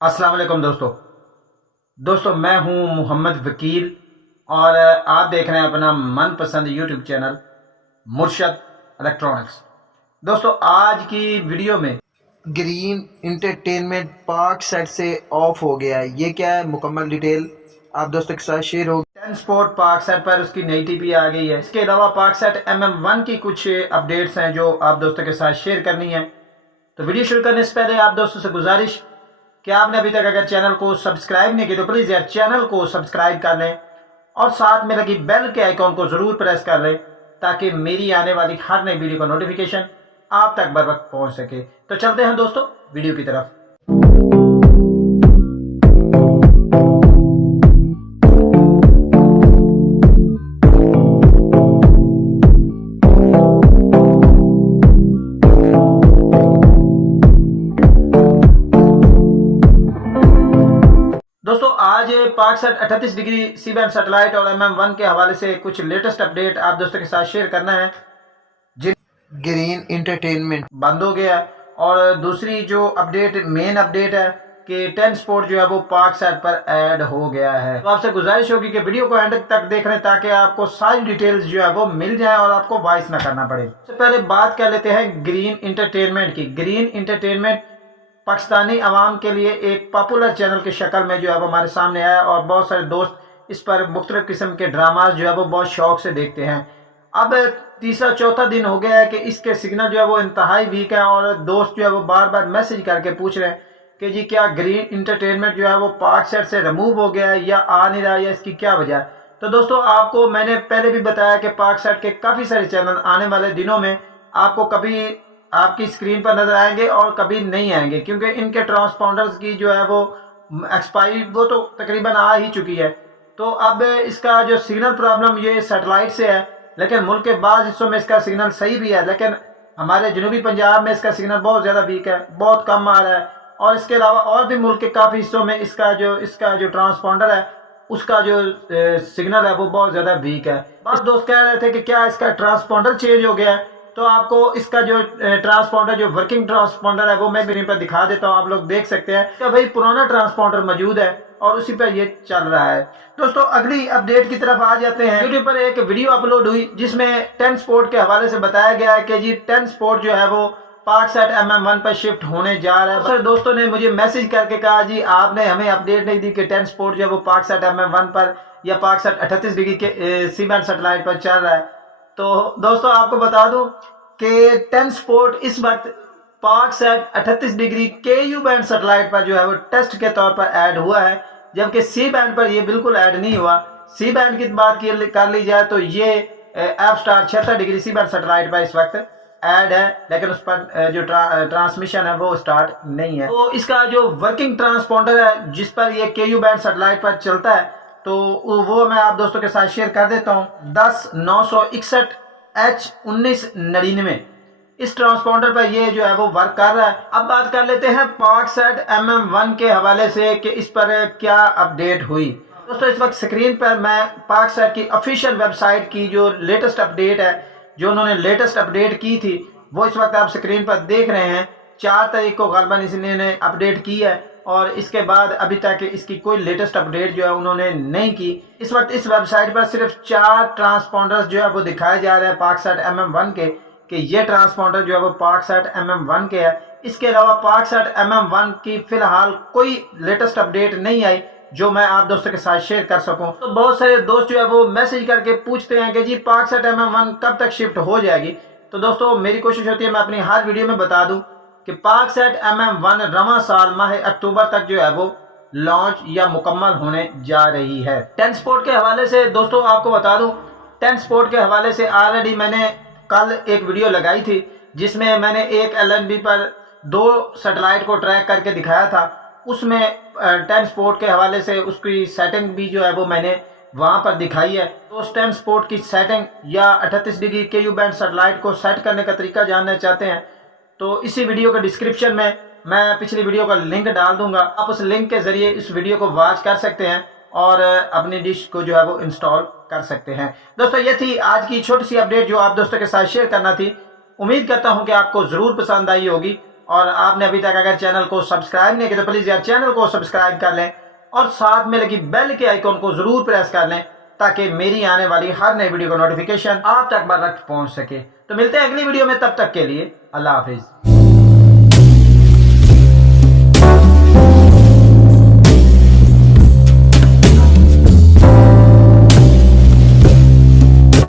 अस्सलाम वालेकुम दोस्तों मैं हूं मोहम्मद वकील और आप देख रहे हैं अपना मनपसंद यूट्यूब चैनल मुर्शद इलेक्ट्रॉनिक्स। दोस्तों आज की वीडियो में ग्रीन इंटरटेनमेंट पार्क सेट से ऑफ हो गया है। ये क्या है, मुकम्मल डिटेल आप दोस्तों के साथ शेयर होगी। 10 स्पोर्ट पार्क सेट पर उसकी नई टीपी आ गई है। इसके अलावा पार्क सेट MM1 की कुछ अपडेट्स हैं जो आप दोस्तों के साथ शेयर करनी है। तो वीडियो शुरू करने से पहले आप दोस्तों से गुजारिश कि आपने अभी तक अगर चैनल को सब्सक्राइब नहीं किया तो प्लीज़ यार चैनल को सब्सक्राइब कर लें और साथ में लगी बेल के आइकॉन को ज़रूर प्रेस कर लें ताकि मेरी आने वाली हर नई वीडियो का नोटिफिकेशन आप तक बर वक्त पहुँच सके। तो चलते हैं दोस्तों वीडियो की तरफ। दोस्तों आज Paksat 38 degree C band satellite और MM1 के हवाले से कुछ लेटेस्ट अपडेट आप दोस्तों के साथ शेयर करना है। ग्रीन इंटरटेनमेंट बंद हो गया है और दूसरी जो अपडेट मेन अपडेट है कि 10 स्पोर्ट जो है वो पार्क सेट पर ऐड हो गया है। तो आपसे गुजारिश होगी कि वीडियो को एंड तक देख लें ताकि आपको सारी डिटेल्स जो है वो मिल जाए और आपको वॉइस ना करना पड़े। सबसे पहले बात कर लेते हैं ग्रीन इंटरटेनमेंट की। ग्रीन इंटरटेनमेंट पाकिस्तानी अवाम के लिए एक पॉपुलर चैनल की शक्ल में जो है वो हमारे सामने आया और बहुत सारे दोस्त इस पर मुख्तलिफ किस्म के ड्रामाज जो है वो बहुत शौक से देखते हैं। अब तीसरा चौथा दिन हो गया है कि इसके सिग्नल जो है वो इंतहाई वीक है और दोस्त जो है वो बार बार मैसेज करके पूछ रहे हैं कि जी क्या ग्रीन इंटरटेनमेंट जो है वो पार्क सेट से रिमूव हो गया है या आ नहीं रहा, या इसकी क्या वजह है। तो दोस्तों आपको मैंने पहले भी बताया कि पार्क सेट के काफ़ी सारे चैनल आने वाले दिनों में आपको कभी आपकी स्क्रीन पर नजर आएंगे और कभी नहीं आएंगे, क्योंकि इनके ट्रांसपॉन्डर्स की जो है वो एक्सपायरी वो तो तकरीबन आ ही चुकी है। तो अब इसका जो सिग्नल प्रॉब्लम ये सैटेलाइट से है, लेकिन मुल्क के बाद हिस्सों में इसका सिग्नल सही भी है, लेकिन हमारे जनूबी पंजाब में इसका सिग्नल बहुत ज़्यादा वीक है, बहुत कम आ रहा है। और इसके अलावा और भी मुल्क के काफ़ी हिस्सों में इसका जो ट्रांसपॉन्डर है उसका जो सिग्नल है वो बहुत ज़्यादा वीक है। बस दोस्त कह रहे थे कि क्या इसका ट्रांसपॉन्डर चेंज हो गया है। तो आपको इसका जो ट्रांसपॉन्डर जो वर्किंग ट्रांसपॉन्डर है वो मैं स्क्रीन पर दिखा देता हूँ, आप लोग देख सकते हैं कि भाई पुराना ट्रांसपॉन्डर मौजूद है और उसी पर ये चल रहा है। दोस्तों अगली अपडेट की तरफ आ जाते हैं। यूट्यूब पर एक वीडियो अपलोड हुई जिसमें 10 स्पोर्ट के हवाले से बताया गया है कि जी 10 स्पोर्ट जो है वो पार्क सेट MM1 पर शिफ्ट होने जा रहा है। सर दोस्तों ने मुझे मैसेज करके कहा जी आपने हमें अपडेट नहीं दी कि 10 स्पोर्ट जो है वो पार्क सेट MM1 पर या पार्क सेट 38 डिग्री के सी बैंड सैटेलाइट पर चल रहा है। तो दोस्तों आपको बता दूं कि 10 स्पोर्ट इस वक्त park set 38 degree KU band satellite पर जो है वो टेस्ट के तौर पर ऐड हुआ है, जबकि सी बैंड पर ये बिल्कुल ऐड नहीं हुआ। सी बैंड की बात कर ली जाए तो ये Apstar 76 degree C band satellite पर इस वक्त ऐड है, लेकिन उस पर जो ट्रांसमिशन है वो स्टार्ट नहीं है। तो इसका जो वर्किंग ट्रांसपॉन्डर है जिस पर ये KU बैंड सैटेलाइट पर चलता है तो वो मैं आप दोस्तों के साथ शेयर कर देता हूँ। 10961 H1999 इस ट्रांसपॉन्डर पर ये जो है वो वर्क कर रहा है। अब बात कर लेते हैं पार्क सेट MM1 के हवाले से कि इस पर क्या अपडेट हुई। दोस्तों इस वक्त स्क्रीन पर मैं पार्क सेट की ऑफिशियल वेबसाइट की जो लेटेस्ट अपडेट है, जो उन्होंने लेटेस्ट अपडेट की थी वो इस वक्त आप स्क्रीन पर देख रहे हैं। 4 तारीख को गलबन इसने अपडेट की है और इसके बाद अभी तक इसकी कोई लेटेस्ट अपडेट जो है उन्होंने नहीं की। इस वक्त इस वेबसाइट पर सिर्फ 4 ट्रांसपॉन्डर्स जो है वो दिखाए जा रहे हैं पार्क सेट MM1 के, कि ये ट्रांसपॉन्डर जो है वो पार्क सेट MM1 के है। इसके अलावा पार्क सेट MM1 की फिलहाल कोई लेटेस्ट अपडेट नहीं आई जो मैं आप दोस्तों के साथ शेयर कर सकूं। तो बहुत सारे दोस्त जो है वो मैसेज करके पूछते हैं कि जी पार्क सेट MM1 कब तक शिफ्ट हो जाएगी। तो दोस्तों मेरी कोशिश होती है मैं अपनी हर वीडियो में बता दूं कि पार्क सेट MM1 रवां साल माह अक्टूबर तक जो है वो लॉन्च या मुकम्मल होने जा रही है। 10 स्पोर्ट के हवाले से दोस्तों आपको बता दूं, 10 स्पोर्ट के हवाले से ऑलरेडी मैंने कल एक वीडियो लगाई थी जिसमें मैंने एक LNB पर 2 सैटेलाइट को ट्रैक करके दिखाया था। उसमें 10 स्पोर्ट के हवाले से उसकी सेटिंग भी जो है वो मैंने वहाँ पर दिखाई है। तो उस 10 स्पोर्ट की सेटिंग या 38 डिग्री KU बैंड सैटेलाइट को सेट करने का तरीका जानना चाहते हैं तो इसी वीडियो के डिस्क्रिप्शन में मैं पिछली वीडियो का लिंक डाल दूंगा। आप उस लिंक के जरिए इस वीडियो को वॉच कर सकते हैं और अपनी डिश को जो है वो इंस्टॉल कर सकते हैं। दोस्तों ये थी आज की छोटी सी अपडेट जो आप दोस्तों के साथ शेयर करना थी। उम्मीद करता हूं कि आपको ज़रूर पसंद आई होगी और आपने अभी तक अगर चैनल को सब्सक्राइब नहीं किया तो प्लीज़ यार चैनल को सब्सक्राइब कर लें और साथ में लगी बेल के आइकॉन को ज़रूर प्रेस कर लें ताकि मेरी आने वाली हर नई वीडियो का नोटिफिकेशन आप तक बर वक्त पहुँच सके। तो मिलते हैं अगली वीडियो में, तब तक के लिए अल्लाह हाफिज़।